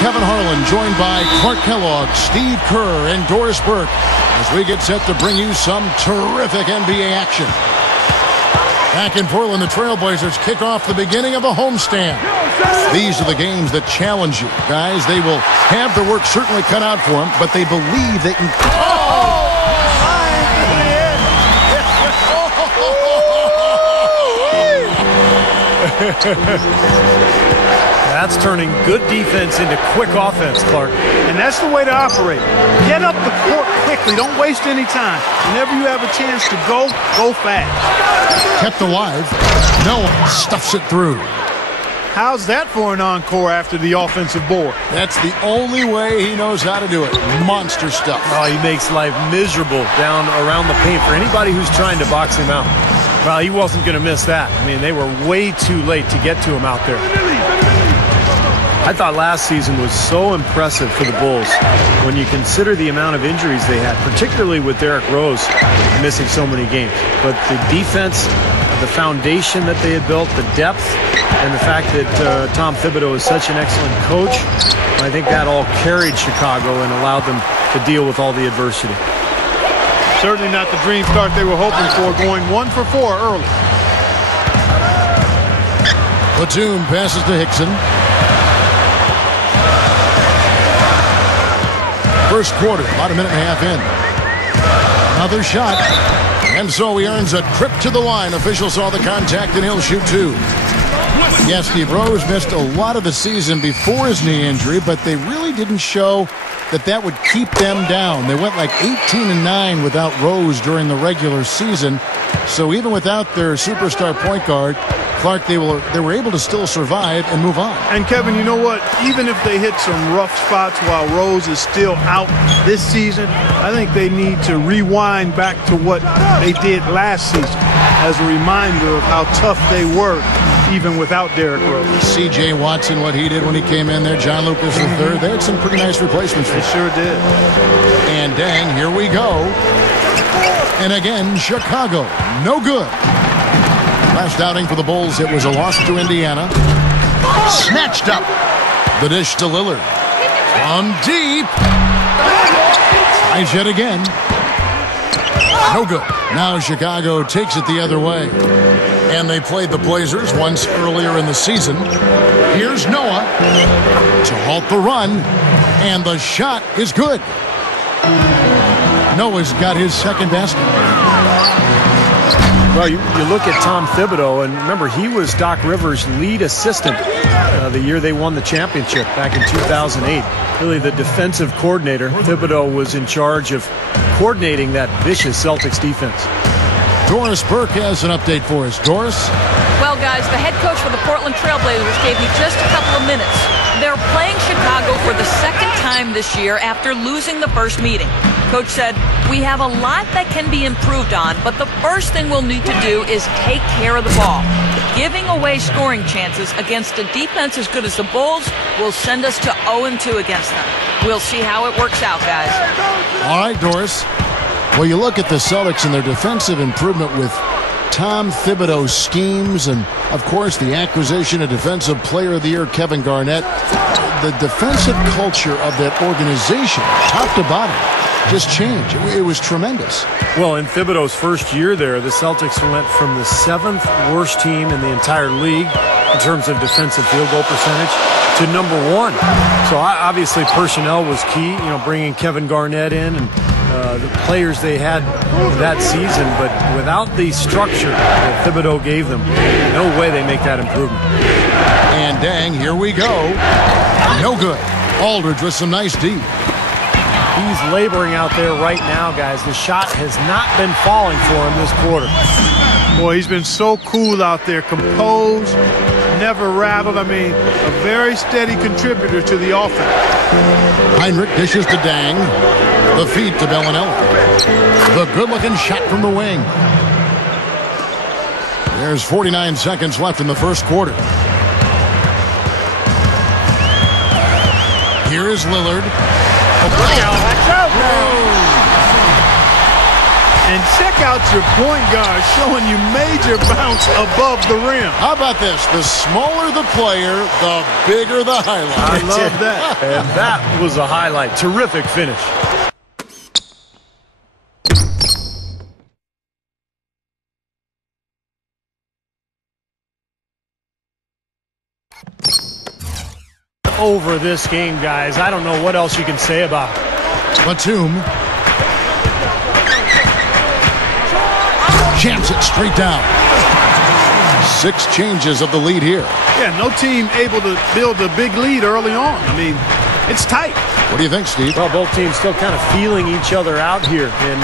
Kevin Harlan, joined by Clark Kellogg, Steve Kerr, and Doris Burke, as we get set to bring you some terrific NBA action. Back in Portland, the Trailblazers kick off the beginning of a homestand. These are the games that challenge you, guys. They will have their work certainly cut out for them, but they believe they can... That's turning good defense into quick offense, Clark. And that's the way to operate. Get up the court quickly. Don't waste any time. Whenever you have a chance to go fast. Kept alive. Noah stuffs it through. How's that for an encore after the offensive board? That's the only way he knows how to do it. Monster stuff. Oh, he makes life miserable down around the paint for anybody who's trying to box him out. Well, he wasn't going to miss that. I mean, they were way too late to get to him out there. I thought last season was so impressive for the Bulls when you consider the amount of injuries they had, particularly with Derrick Rose missing so many games. But the defense, the foundation that they had built, the depth, and the fact that Tom Thibodeau is such an excellent coach, I think that all carried Chicago and allowed them to deal with all the adversity. Certainly not the dream start they were hoping for, going 1 for 4 early. Batum passes to Hickson. First quarter, about a minute and a half in. Another shot. And so he earns a trip to the line. Officials saw the contact and he'll shoot 2. Yes, Steve, Rose missed a lot of the season before his knee injury, but they really didn't show that would keep them down. They went like 18-9 without Rose during the regular season. So even without their superstar point guard, Clark, they were able to still survive and move on. And Kevin, you know what? Even if they hit some rough spots while Rose is still out this season, I think they need to rewind back to what they did last season as a reminder of how tough they were even without Derrick Rose. C.J. Watson, what he did when he came in there, John Lucas III, they had some pretty nice replacements. They sure did. And dang, here we go. And again, Chicago, no good. Last outing for the Bulls, it was a loss to Indiana. Snatched up. The dish to Lillard. From deep. Tries yet again. No good. Now Chicago takes it the other way. And they played the Blazers once earlier in the season. Here's Noah to halt the run. And the shot is good. Noah's got his second basket. Well, you look at Tom Thibodeau, and remember, he was Doc Rivers' lead assistant the year they won the championship back in 2008. Really the defensive coordinator. Thibodeau was in charge of coordinating that vicious Celtics defense. Doris Burke has an update for us. Doris? Well, guys, the head coach for the Portland Trailblazers gave me just a couple of minutes. They're playing Chicago for the second time this year after losing the first meeting. Coach said, we have a lot that can be improved on, but the first thing we'll need to do is take care of the ball. Giving away scoring chances against a defense as good as the Bulls will send us to 0-2 against them. We'll see how it works out, guys. All right, Doris. Well, you look at the Celtics and their defensive improvement with Tom Thibodeau's schemes and, of course, the acquisition of Defensive Player of the Year Kevin Garnett. The defensive culture of that organization, top to bottom, just changed. It was tremendous. Well, in Thibodeau's first year there, the Celtics went from the 7th worst team in the entire league in terms of defensive field goal percentage to number 1. So obviously personnel was key, bringing Kevin Garnett in and the players they had that season, but without the structure that Thibodeau gave them, no way they make that improvement. And dang, here we go. No good. Aldridge with some nice D. He's laboring out there right now, guys. The shot has not been falling for him this quarter. Boy, he's been so cool out there, composed, never rattled. I mean, a very steady contributor to the offense. Heinrich dishes to Dang. The feed to Bellinelli. The good-looking shot from the wing. There's 49 seconds left in the first quarter. Here is Lillard. And check out your point guard showing you major bounce above the rim. How about this? The smaller the player, the bigger the highlight. I love that. And that was a highlight. Terrific finish. Over this game, guys. I don't know what else you can say about it. Batum jams it straight down. 6 changes of the lead here. Yeah, no team able to build a big lead early on. I mean, it's tight. What do you think, Steve? Well, both teams still kind of feeling each other out here, and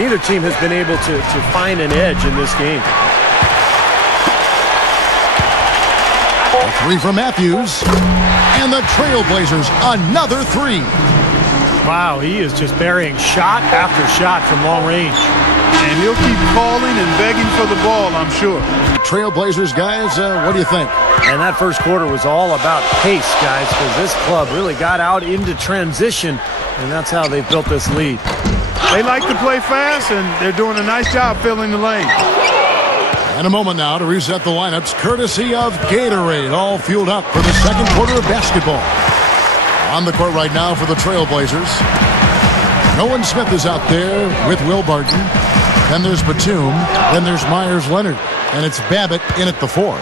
neither team has been able to find an edge in this game. A 3 from Matthews. And the Trailblazers, another 3. Wow, he is just burying shot after shot from long range. And he'll keep calling and begging for the ball, I'm sure. Trailblazers, guys, what do you think? And that first quarter was all about pace, guys, because this club really got out into transition, and that's how they built this lead. They like to play fast, and they're doing a nice job filling the lane. And a moment now to reset the lineups, courtesy of Gatorade, all fueled up for the second quarter of basketball. On the court right now for the Trailblazers, Nolan Smith is out there with Will Barton. Then there's Batum. Then there's Myers-Leonard. And it's Babbitt in at the 4.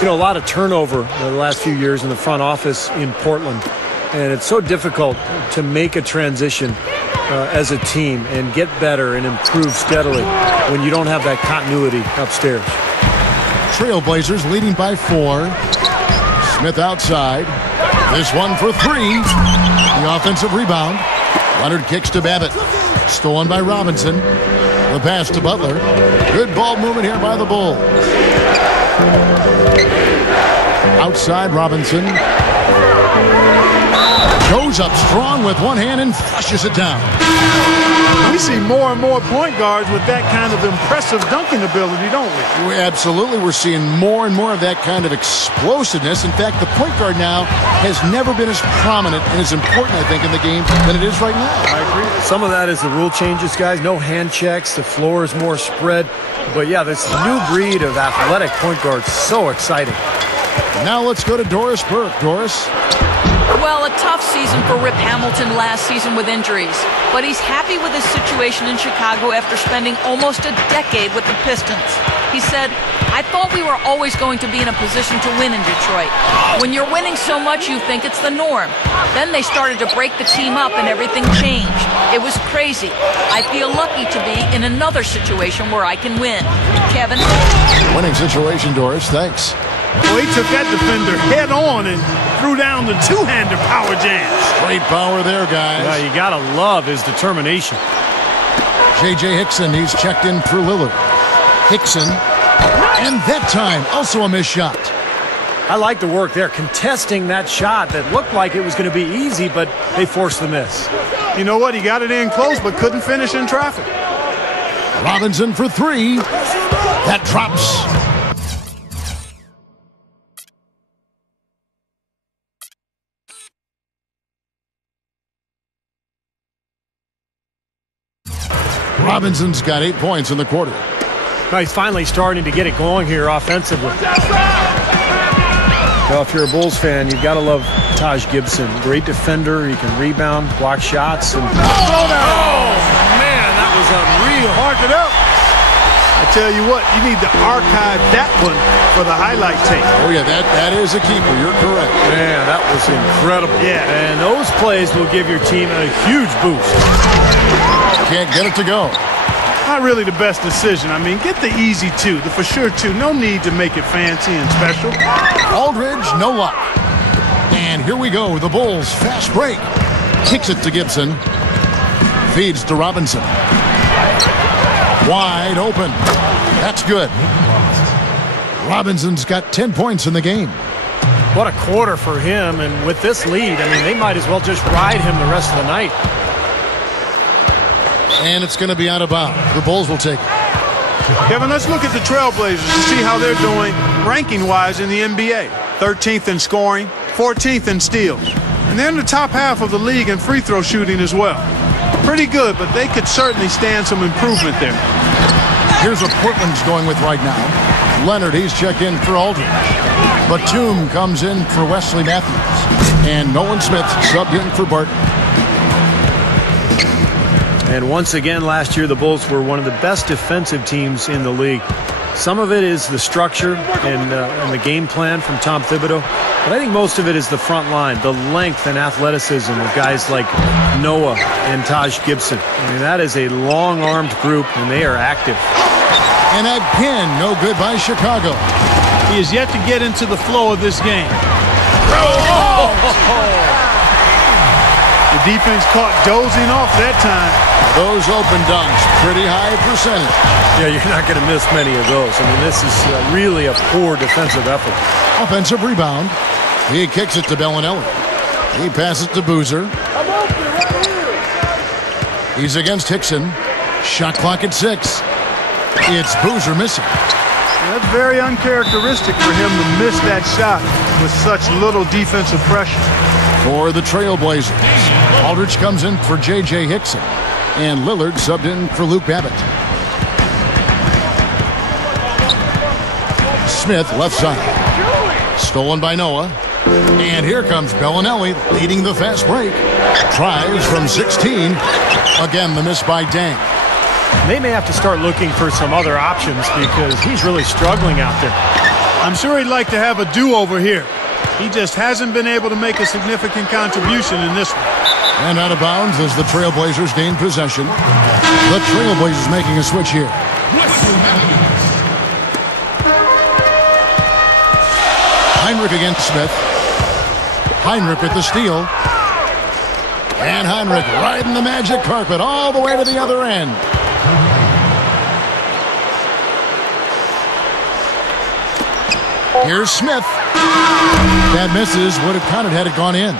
You know, a lot of turnover the last few years in the front office in Portland. And it's so difficult to make a transition as a team and get better and improve steadily when you don't have that continuity upstairs. Trailblazers leading by 4. Smith outside. This one for 3. The offensive rebound. Leonard kicks to Babbitt. Stolen by Robinson. The pass to Butler. Good ball movement here by the Bulls. Outside Robinson. Goes up strong with one hand and flushes it down. We see more and more point guards with that kind of impressive dunking ability, don't we? Absolutely. We're seeing more and more of that kind of explosiveness. In fact, the point guard now has never been as prominent and as important, I think, in the game than it is right now. I agree. Some of that is the rule changes, guys. No hand checks. The floor is more spread. But, yeah, this new breed of athletic point guards, so exciting. Now let's go to Doris Burke. Doris? Well, a tough season for Rip Hamilton last season with injuries. But he's happy with his situation in Chicago after spending almost a decade with the Pistons. He said, I thought we were always going to be in a position to win in Detroit. When you're winning so much, you think it's the norm. Then they started to break the team up and everything changed. It was crazy. I feel lucky to be in another situation where I can win. Kevin? Winning situation, Doris. Thanks. Well, he took that defender head on and threw down the two-hander power jam. Great power there, guys. Well, you got to love his determination. J.J. Hickson, he's checked in through Lillard. Hickson, and that time, also a missed shot. I like the work there, contesting that shot that looked like it was going to be easy, but they forced the miss. You know what? He got it in close, but couldn't finish in traffic. Robinson for 3. That drops. Robinson's got 8 points in the quarter. Well, he's finally starting to get it going here offensively. Well, if you're a Bulls fan, you've got to love Taj Gibson. Great defender. He can rebound, block shots. And Oh, man, that was unreal. Mark it up. I tell you what, you need to archive that one for the highlight tape. Oh, yeah, that is a keeper. You're correct. man, that was incredible. Yeah. And those plays will give your team a huge boost. Can't get it to go. Not really the best decision. I mean, get the easy 2, the for sure 2. No need to make it fancy and special. Aldridge, no luck. And here we go. The Bulls, fast break. Kicks it to Gibson. Feeds to Robinson. Wide open. That's good. Robinson's got 10 points in the game. What a quarter for him. And with this lead, I mean, they might as well just ride him the rest of the night. And it's going to be out of bounds. The Bulls will take it. Kevin, let's look at the Trailblazers to see how they're doing ranking-wise in the NBA. 13th in scoring, 14th in steals. And they're in the top half of the league in free throw shooting as well. pretty good, but they could certainly stand some improvement there. Here's what Portland's going with right now. Leonard, he's checked in for Aldridge. Batum comes in for Wesley Matthews. And Nolan Smith subbed in for Barton. And once again, last year, the Bulls were one of the best defensive teams in the league. Some of it is the structure and the game plan from Tom Thibodeau. But I think most of it is the front line, the length and athleticism of guys like Noah and Taj Gibson. I mean, that is a long-armed group, and they are active. And again, no good by Chicago. He is yet to get into the flow of this game. Oh! The defense caught dozing off that time. Those open dunks, pretty high percentage. Yeah, you're not going to miss many of those. I mean, this is really a poor defensive effort. Offensive rebound. He kicks it to Bellinelli. He passes to Boozer. He's against Hickson. Shot clock at 6. It's Boozer missing. That's very uncharacteristic for him to miss that shot with such little defensive pressure. For the Trailblazers, Aldridge comes in for J.J. Hickson. And Lillard subbed in for Luke Babbitt. Smith left side. Stolen by Noah. And here comes Bellinelli leading the fast break. Tries from 16. Again, the miss by Dang. They may have to start looking for some other options because he's really struggling out there. I'm sure he'd like to have a do-over here. He just hasn't been able to make a significant contribution in this one. And out of bounds as the Trailblazers gain possession. The Trailblazers making a switch here. Heinrich against Smith. Heinrich with the steal. And Heinrich riding the magic carpet all the way to the other end. Here's Smith. That misses. Would have counted had it gone in.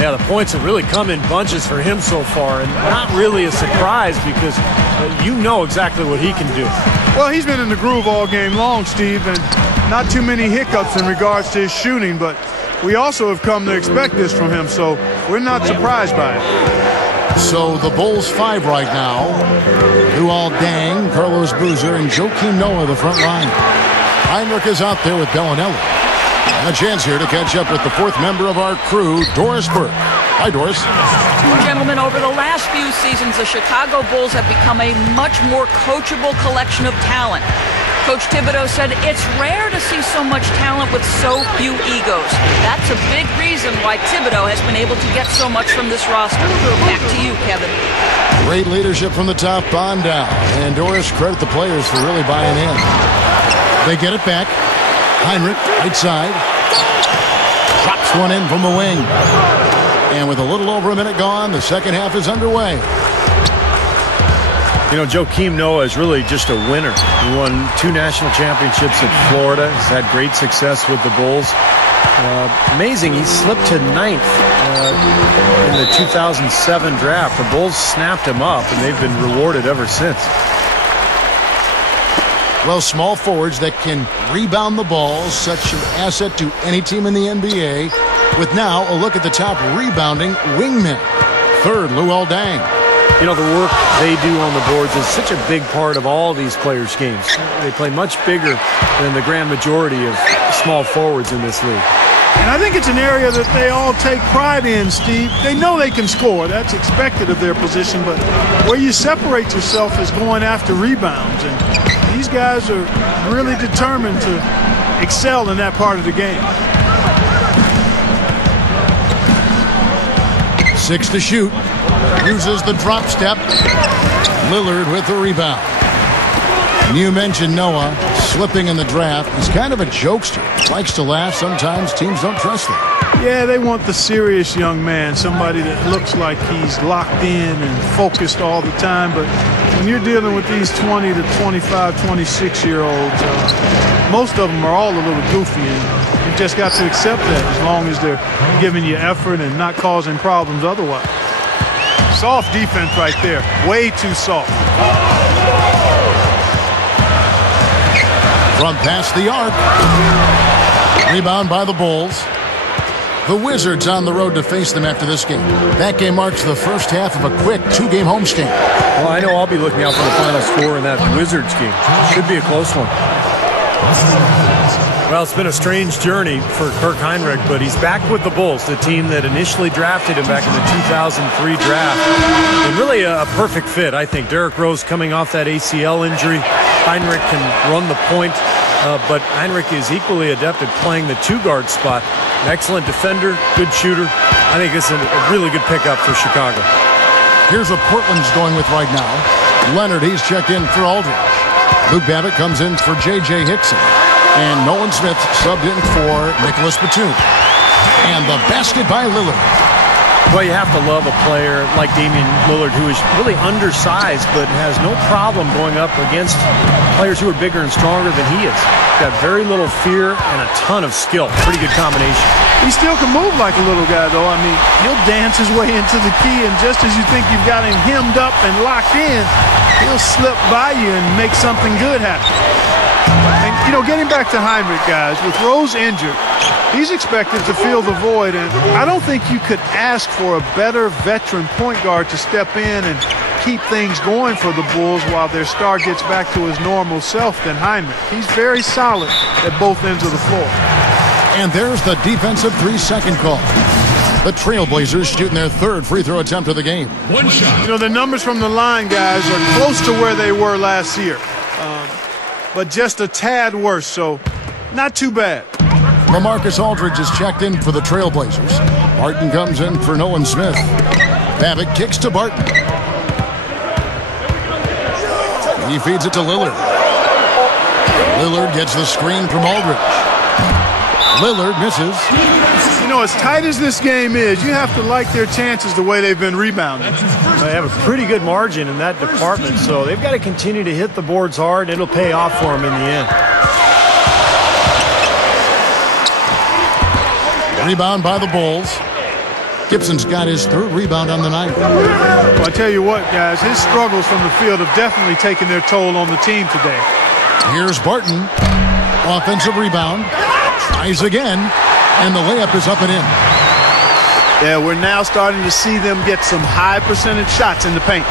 Yeah, the points have really come in bunches for him so far, and not really a surprise because you know exactly what he can do. Well, he's been in the groove all game long, Steve, and not too many hiccups in regards to his shooting, but we also have come to expect this from him, so we're not surprised by it. So the Bulls 5 right now. Luol Deng, Carlos Boozer, and Joakim Noah the front line. Heinrich is out there with Bellinelli. And a chance here to catch up with the fourth member of our crew, Doris Burke. Hi, Doris. Gentlemen, over the last few seasons, the Chicago Bulls have become a much more coachable collection of talent. Coach Thibodeau said it's rare to see so much talent with so few egos. That's a big reason why Thibodeau has been able to get so much from this roster. Back to you, Kevin. Great leadership from the top on down. And Doris, credit the players for really buying in. They get it back. Heinrich, right side. Drops one in from the wing. And with a little over a minute gone, the second half is underway. You know, Joakim Noah is really just a winner. He won 2 national championships at Florida. He's had great success with the Bulls. Amazing, he slipped to 9th in the 2007 draft. The Bulls snapped him up, and they've been rewarded ever since. Well, small forwards that can rebound the ball, such an asset to any team in the NBA. With now a look at the top rebounding wingmen. Third, Luol Deng. You know, the work they do on the boards is such a big part of all these players' games. They play much bigger than the grand majority of small forwards in this league. And I think it's an area that they all take pride in, Steve. They know they can score. That's expected of their position. But where you separate yourself is going after rebounds. And these guys are really determined to excel in that part of the game. 6 to shoot. Uses the drop step. Lillard with the rebound. You mentioned Noah slipping in the draft. He's kind of a jokester. Likes to laugh. Sometimes teams don't trust him. Yeah, they want the serious young man, somebody that looks like he's locked in and focused all the time. But when you're dealing with these 20 to 25, 26-year-olds, most of them are all a little goofy, and you've just got to accept that as long as they're giving you effort and not causing problems otherwise. Soft defense right there. Way too soft. From past the arc. Rebound by the Bulls. The Wizards on the road to face them after this game. That game marks the first half of a quick 2-game homestand. Well, I know I'll be looking out for the final score in that Wizards game. Should be a close one. Well, it's been a strange journey for Kirk Heinrich, but he's back with the Bulls, the team that initially drafted him back in the 2003 draft. And really a perfect fit, I think. Derrick Rose coming off that ACL injury. Heinrich can run the point, but Heinrich is equally adept at playing the two-guard spot. An excellent defender, good shooter. I think it's a really good pickup for Chicago. Here's what Portland's going with right now. Leonard, he's checked in for Aldridge. Luke Babbitt comes in for J.J. Hickson. And Nolan Smith subbed in for Nicholas Batum. And the basket by Lillard. Well, you have to love a player like Damian Lillard, who is really undersized but has no problem going up against players who are bigger and stronger than he is. Got very little fear and a ton of skill. Pretty good combination. He still can move like a little guy, though. I mean, he'll dance his way into the key, and just as you think you've got him hemmed up and locked in, he'll slip by you and make something good happen. And, you know, getting back to Heinrich, guys, with Rose injured, he's expected to fill the void, and I don't think you could ask for a better veteran point guard to step in and keep things going for the Bulls while their star gets back to his normal self than Heinrich. He's very solid at both ends of the floor. And there's the defensive 3-second call. The Trailblazers shooting their third free throw attempt of the game. One shot. You know, the numbers from the line, guys, are close to where they were last year. But just a tad worse, so not too bad. LaMarcus Aldridge is checked in for the Trailblazers. Barton comes in for Nolan Smith. Babbitt kicks to Barton. He feeds it to Lillard. Lillard gets the screen from Aldridge. Lillard misses. You know, as tight as this game is, you have to like their chances the way they've been rebounding. They have a pretty good margin in that department, so they've got to continue to hit the boards hard. It'll pay off for them in the end. Rebound by the Bulls. Gibson's got his third rebound on the night. Well, I tell you what, guys, his struggles from the field have definitely taken their toll on the team today. Here's Barton. Offensive rebound. Tries again. And the layup is up and in. Yeah, we're now starting to see them get some high percentage shots in the paint.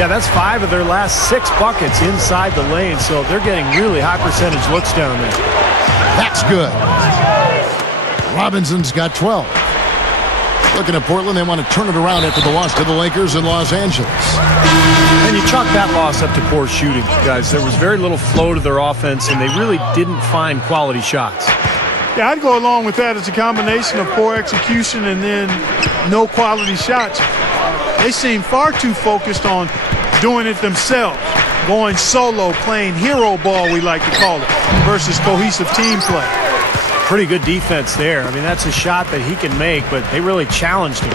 Yeah, that's 5 of their last 6 buckets inside the lane, so they're getting really high percentage looks down there. That's good. Robinson's got 12. Looking at Portland, they want to turn it around after the loss to the Lakers in Los Angeles. And you chalk that loss up to poor shooting, guys. There was very little flow to their offense, and they really didn't find quality shots. Yeah, I'd go along with that. It's a combination of poor execution and then no quality shots. They seem far too focused on doing it themselves, going solo, playing hero ball, we like to call it, versus cohesive team play. Pretty good defense there. I mean, that's a shot that he can make, but they really challenged him.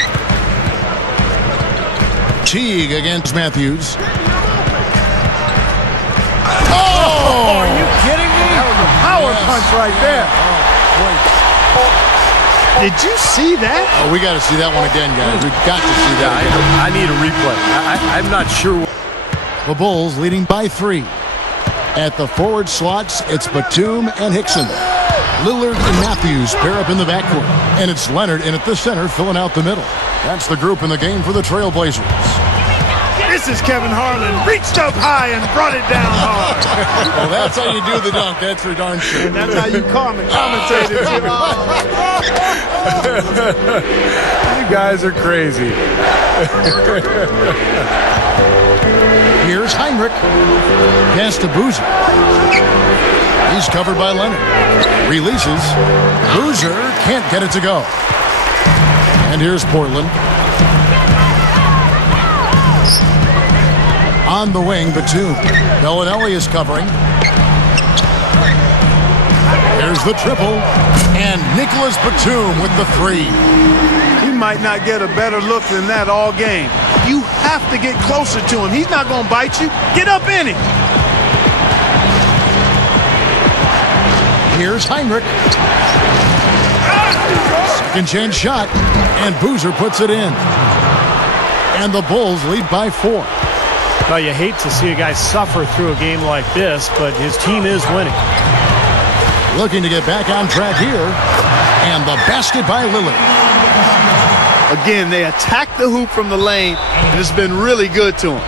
Teague against Matthews. Oh! Are you kidding me? That was a power punch right there. Did you see that? Oh, we got to see that one again, guys. We've got to see that again. I need a replay. I'm not sure. The Bulls leading by 3. At the forward slots, it's Batum and Hickson. Lillard and Matthews pair up in the backcourt. And it's Leonard in at the center filling out the middle. That's the group in the game for the Trailblazers. This is Kevin Harlan. Reached up high and brought it down hard. Well, that's how you do the dunk. That's for darn sure. And that's how you commentate it, too. You guys are crazy. Here's Heinrich. Pass to Boozer. He's covered by Leonard. Releases. Boozer can't get it to go. And here's Portland. On the wing, Batum. Bellinelli is covering. There's the triple. And Nicholas Batum with the 3. He might not get a better look than that all game. You have to get closer to him. He's not going to bite you. Get up in him. Here's Heinrich. Second chance shot. And Boozer puts it in. And the Bulls lead by 4. Well, you hate to see a guy suffer through a game like this, but his team is winning. Looking to get back on track here. And the basket by Lillard. Again, they attack the hoop from the lane, and it's been really good to them.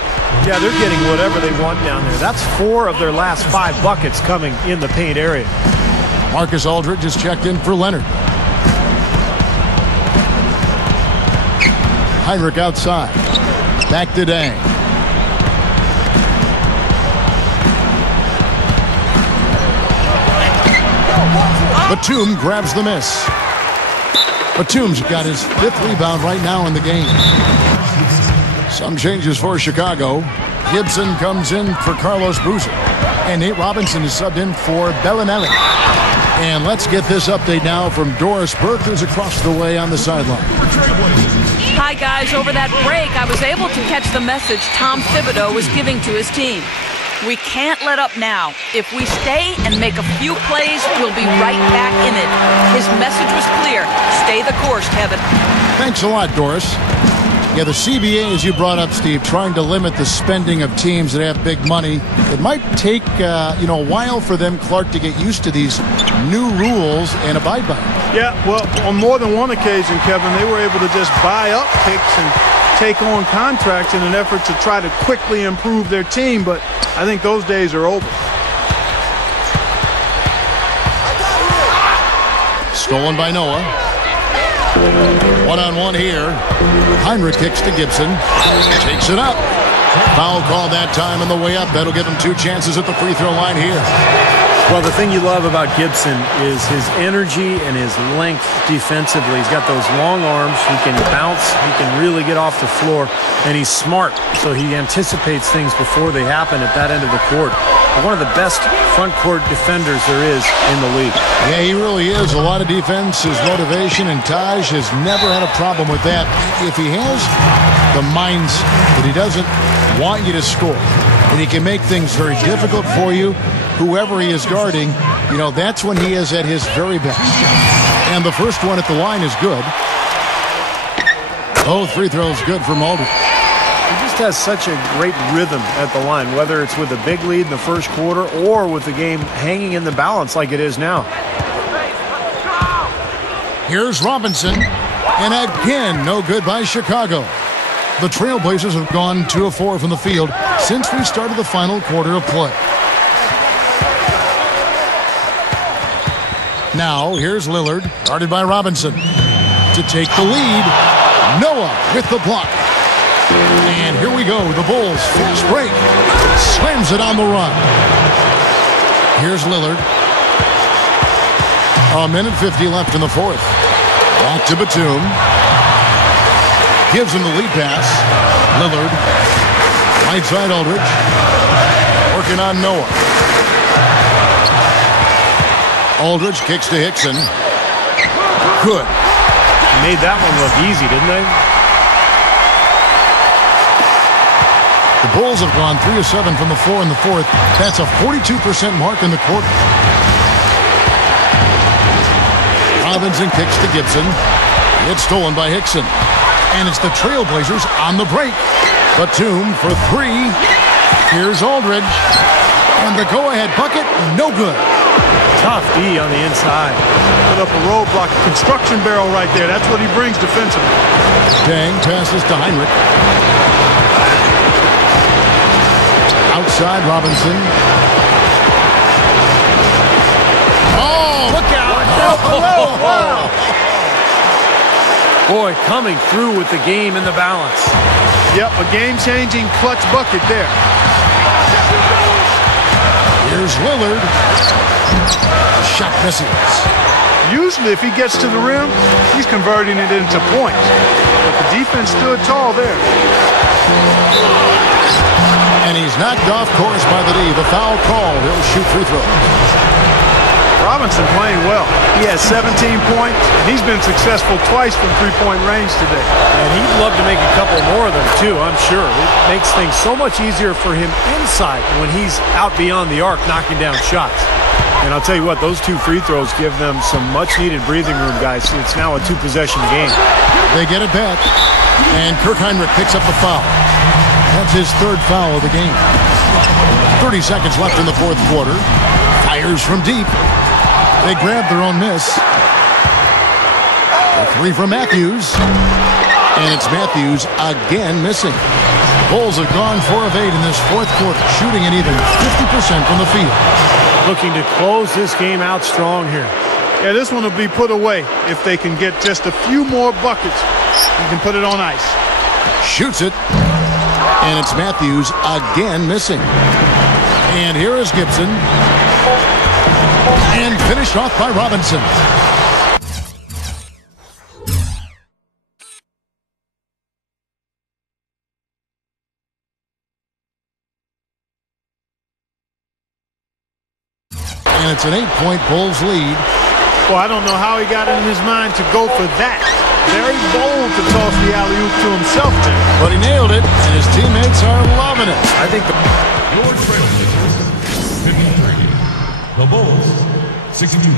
Yeah, they're getting whatever they want down there. That's 4 of their last 5 buckets coming in the paint area. Marcus Aldridge just checked in for Leonard. Heinrich outside. Back to Dang. Batum grabs the miss. Batum's got his 5th rebound right now in the game. Some changes for Chicago. Gibson comes in for Carlos Boozer. And Nate Robinson is subbed in for Bellinelli. And let's get this update now from Doris Burke, who's across the way on the sideline. Hi, guys. Over that break, I was able to catch the message Tom Thibodeau was giving to his team. We can't let up now. If we stay and make a few plays, we'll be right back in it. His message was clear. Stay the course, Kevin. Thanks a lot, Doris. Yeah, the CBA, as you brought up, Steve, trying to limit the spending of teams that have big money. It might take, a while for them, Clark, to get used to these new rules and abide by them. Yeah, well, on more than one occasion, Kevin, they were able to just buy up picks and take on contracts in an effort to try to quickly improve their team, but I think those days are over. Stolen by Noah. One-on-one here. Heinrich kicks to Gibson. Takes it up. Foul call that time on the way up. That'll give him 2 chances at the free throw line here. Well, the thing you love about Gibson is his energy and his length defensively. He's got those long arms. He can bounce. He can really get off the floor. And he's smart, so he anticipates things before they happen at that end of the court. One of the best front court defenders there is in the league. Yeah, he really is. A lot of defense, his motivation, and Taj has never had a problem with that. If he has the mindset that he doesn't want you to score, and he can make things very difficult for you, whoever he is guarding, that's when he is at his very best. And the first one at the line is good. Both free throws good from Aldridge. He just has such a great rhythm at the line, whether it's with a big lead in the first quarter or with the game hanging in the balance like it is now. Here's Robinson, and again, no good by Chicago. The Trailblazers have gone 2 of 4 from the field since we started the final quarter of play. Now, here's Lillard, guarded by Robinson. To take the lead, Noah with the block. And here we go, the Bulls, fast break. Slams it on the run. Here's Lillard. 1:50 left in the 4th. Back to Batum. Gives him the lead pass. Lillard. Right side Aldridge. Working on Noah. Aldridge kicks to Hickson. Good. Made that one look easy, didn't they? The Bulls have gone 3 of 7 from the floor in the 4th. That's a 42% mark in the quarter. Robinson kicks to Gibson. It's stolen by Hickson. And it's the Trailblazers on the break. Batum for 3. Here's Aldridge. And the go-ahead bucket, no good. Tough D on the inside. Put up a roadblock, a construction barrel right there. That's what he brings defensively. Dang passes to Heinrich. Outside Robinson. Oh, look out. Oh, wow. Boy, coming through with the game in the balance. Yep, a game-changing clutch bucket there. Here's Lillard. Shot misses. Usually if he gets to the rim, he's converting it into points. But the defense stood tall there. And he's knocked off course by the D. The foul call. He'll shoot free throws. Robinson playing well. He has 17 points, and he's been successful twice from three-point range today. And he'd love to make a couple more of them, too, I'm sure. It makes things so much easier for him inside when he's out beyond the arc knocking down shots. And I'll tell you what, those 2 free throws give them some much-needed breathing room, guys. It's now a 2-possession game. They get it back, and Kirk Heinrich picks up the foul. That's his 3rd foul of the game. 30 seconds left in the 4th quarter. Fires from deep. They grab their own miss. A three from Matthews. And it's Matthews again missing. Bulls have gone 4 of 8 in this fourth quarter, shooting at even 50% from the field. Looking to close this game out strong here. Yeah, this one will be put away if they can get just a few more buckets. You can put it on ice. Shoots it. And it's Matthews again missing. And here is Gibson. And finished off by Robinson. And it's an 8-point Bulls lead. Well, I don't know how he got it in his mind to go for that. Very bold to toss the alley-oop to himself there. But he nailed it, and his teammates are loving it. I think Your trailblazers, 53. The Bulls, 61.